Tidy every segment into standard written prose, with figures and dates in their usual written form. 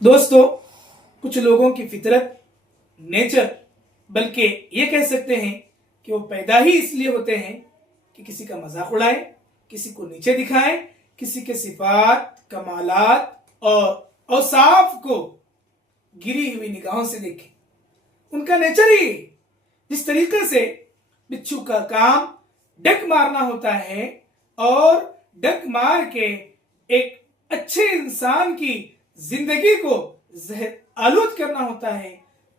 दोस्तों, कुछ लोगों की फितरत, नेचर, बल्कि ये कह सकते हैं कि वो पैदा ही इसलिए होते हैं कि किसी का मजाक उड़ाए, किसी को नीचे दिखाए, किसी के सिफात, कमालात और औसाफ को गिरी हुई निगाहों से देखे। उनका नेचर ही जिस तरीके से बिच्छू का काम डक मारना होता है और डक मार के एक अच्छे इंसान की जिंदगी को जहर आलूद करना होता है,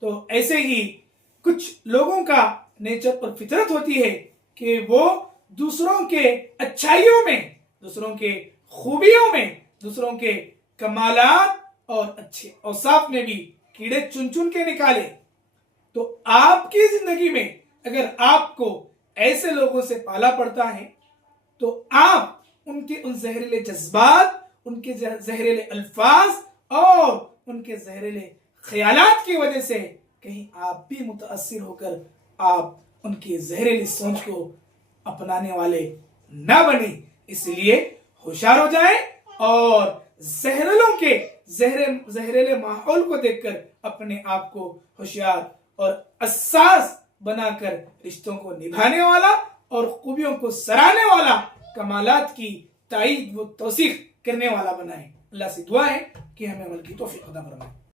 तो ऐसे ही कुछ लोगों का नेचर और फितरत होती है कि वो दूसरों के अच्छाइयों में, दूसरों के खूबियों में, दूसरों के कमालात और अच्छे औसाफ में भी कीड़े चुन चुन के निकाले। तो आपकी जिंदगी में अगर आपको ऐसे लोगों से पाला पड़ता है तो आप उनके उन जहरीले जज्बात, उनके जहरीले अल्फाज और उनके जहरीले ख्यालात की वजह से कहीं आप भी मुतासिर होकर आप उनकी जहरीली सोच को अपनाने वाले ना बने। इसलिए होशियार हो जाएं और जहरीलों के जहरीले माहौल को देखकर अपने आप को होशियार और हसास बनाकर रिश्तों को निभाने वाला और खूबियों को सराहने वाला, कमालात की ताईद व तौसीक करने वाला बनाए। अल्लाह से दुआ है कि हमें अमल की तौफीक अता फरमाए।